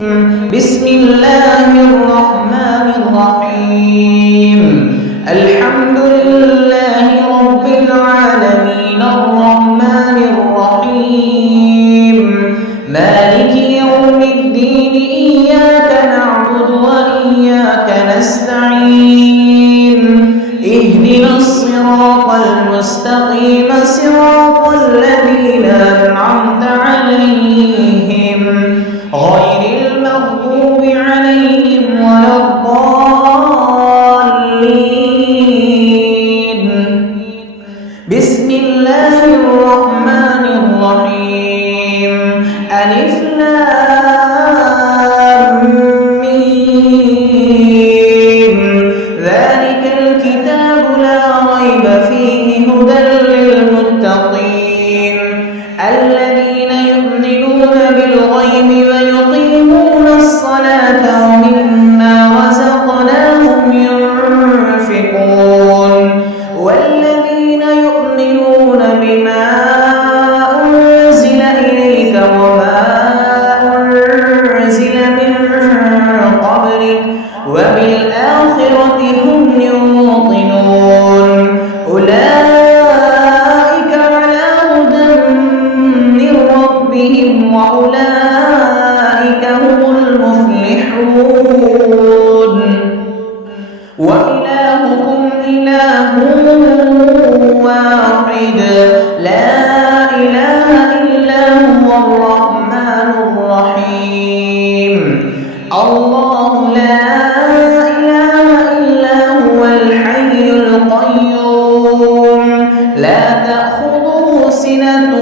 بسم الله الرحمن الرحيم الحمد لله رب العالمين الرحمن الرحيم مالك يوم الدين إياك نعبد وإياك نستعين اهدنا الصراط المستقيم صراط الذين أنعمت عليهم غير المغضوب عليهم ولا الضالين بسم الله الرحمن الرحيم ألف لام ميم ذلك الكتاب لا ريب فيه هدى للمتقين الذين يؤمنون بالغيب ويقيمون الصلاة ومما رزقناهم ينفقون والذين يؤمنون بما أنزل إليك وما أنزل من قبلك وبالآخرة هم يوقنون أولئك على هدى من ربهم وأولئك هم المفلحون وإلهكم إله واحد لا إله إلا هو الرحمن الرحيم الله لا إله إلا هو الحي القيوم لا تأخذه سنة